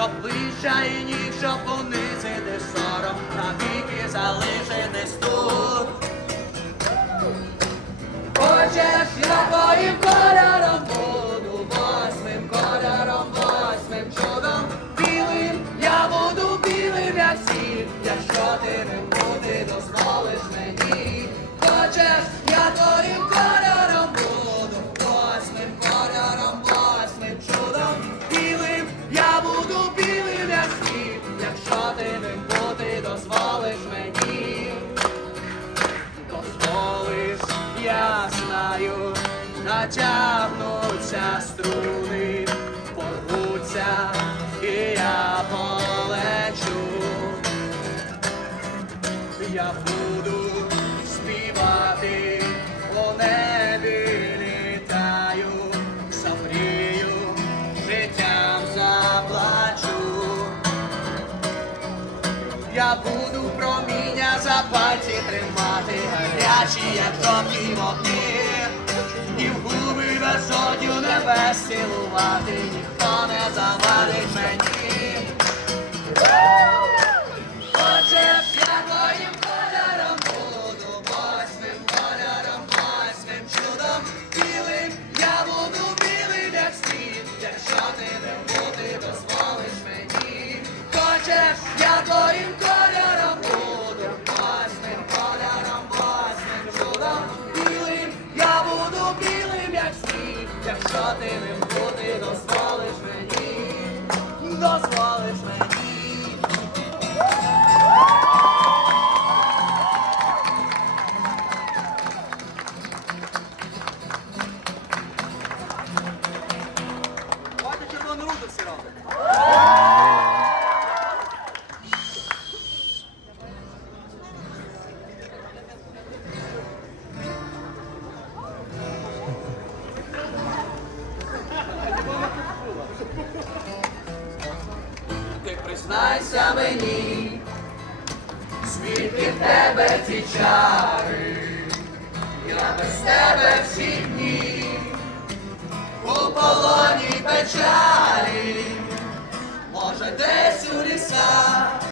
Щоб і ніч, щоб понизити сором, навіки залишити стук. Хочеш, я твоїм кольором буду, восьмим кольором, восьмим чудом білим, я буду білим, як сіль, якщо ти не натягнуться струни, порвуться, і я полечу. Я буду співати, у небі літаю, життям заплачу. Я буду проміння за пальці тримати, гарячі, як жовті вогні. І в губи безодню небес цілувати, ніхто не завадить мені. Якщо ти не бути, дозволиш мені, признайся мені, звідки в тебе ці чари, я без тебе всі дні,